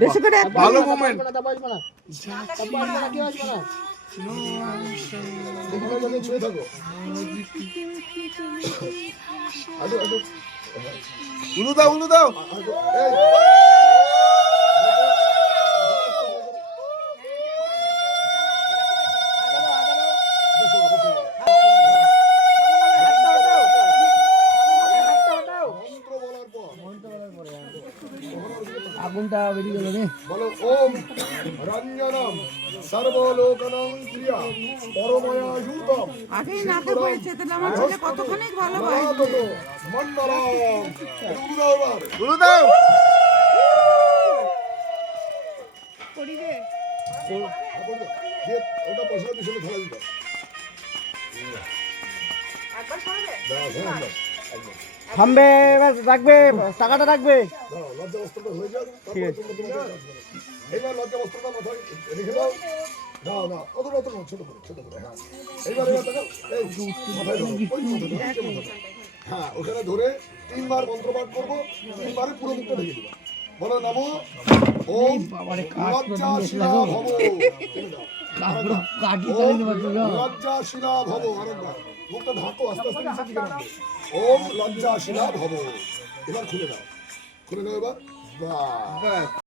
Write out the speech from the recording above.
বেশি করে ভালো মোমেন্ট উলু দাও উলু দাও। আগুনটা বেরিয়ে গেল রে। বলো ওম রঞ্জনম সর্বলোকনম ক্রিয়া পরময়া যুতম আগেই নাকে পড়েছে তাহলে আমার ছেলে কতক্ষণই ভালো হয়? মন্ডলম উদাবার উলু দাও ওটা পয়সা পিছনে ফেলা দিতে শোনো না। থামবে রাখবে টাকাটা রাখবে। বস্ত্রটা হয়ে। হ্যাঁ। হ্যাঁ ওখানে ধরে তিনবার মন্ত্র পাঠ করব তিনবারে পুরো মুখটা ঢেকে দিবা। বলো নমো। ওম লজ্জা ভব টেনে দাও। আরেকবার। ওম লজ্জা শিলা ভব আরেকবার। মুখটা ঢাকো আস্তে আস্তে নিচের দিকে নামবে ওম লজ্জা ভব এবার খুলে দাও। খুলে দাও এবার।